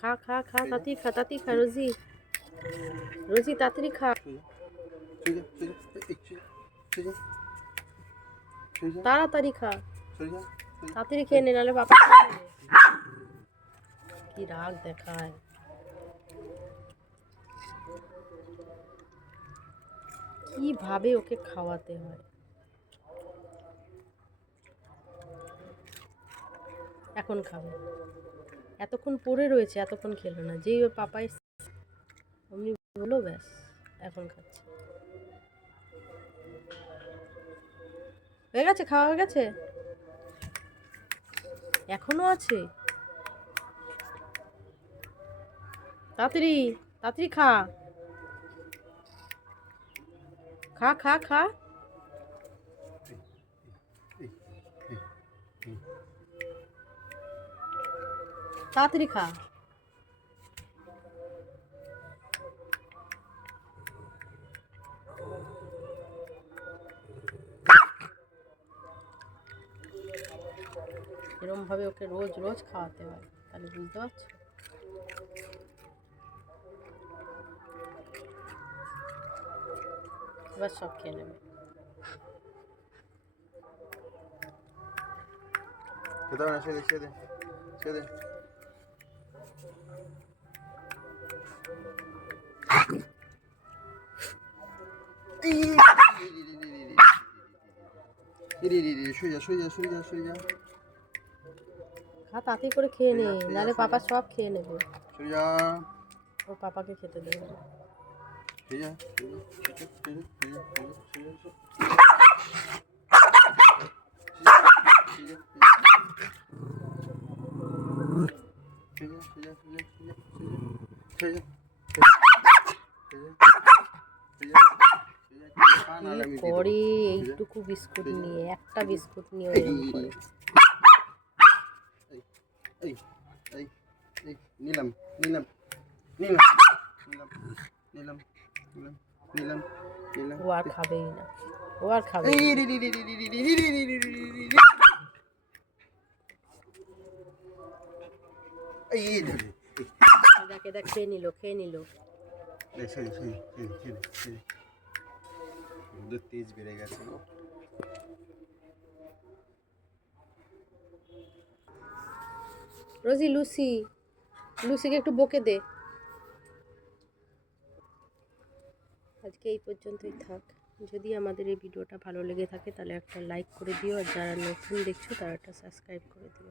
খা খা খা, তাড়াতাড়ি খা, তাড়াতাড়ি খা রোজি, রোজি তাড়াতাড়ি খা, তাড়াতাড়ি খা, তাড়াতাড়ি খেয়ে নে, নাহলে বাবা কি রাগ দেখায়। কিভাবে ওকে খাওয়াতে হয়। এখন খাবে, এতক্ষণ পড়ে রয়েছে, এতক্ষণ খেলো না, যেই ওর পাপাই অমনি হলো ব্যাস এখন খাচ্ছে। হয়ে গেছে, খাওয়া হয়ে গেছে, এখনো আছে। তাড়াতাড়ি তাড়াতাড়ি খা, খা খা খা, তাড়াতাড়ি খা। এরকম ভাবে ওকে রোজ রোজ খাওয়াতে হয়, তাহলে বুঝতে পারছো। এবার সব খেয়ে নেবে। খা, তাড়াতাড়ি করে খেয়ে নে, নাহলে পাপা সব খেয়ে নেবে। ও পাপাকে খেতে দেবে না। করে এইটুকু বিস্কুট নিয়ে, একটা বিস্কুট নিয়ে এরকম করে। নিলাম নিলাম নিলাম নিলাম নিলাম নিলাম নিলাম। ও আর খাবেই না, ও আর খাবে। দেখে দেখ, খেয়ে নিল, খেয়ে নিল। তেজ বেড়ে গেছে। রোজি, লুসি, লুসিকে একটু বকে দে। আজকে এই পর্যন্তই থাক। যদি আমাদের এই ভিডিওটা ভালো লেগে থাকে তাহলে একটা লাইক করে দিও, আর যারা নতুন দেখছো তারা একটা সাবস্ক্রাইব করে দিও।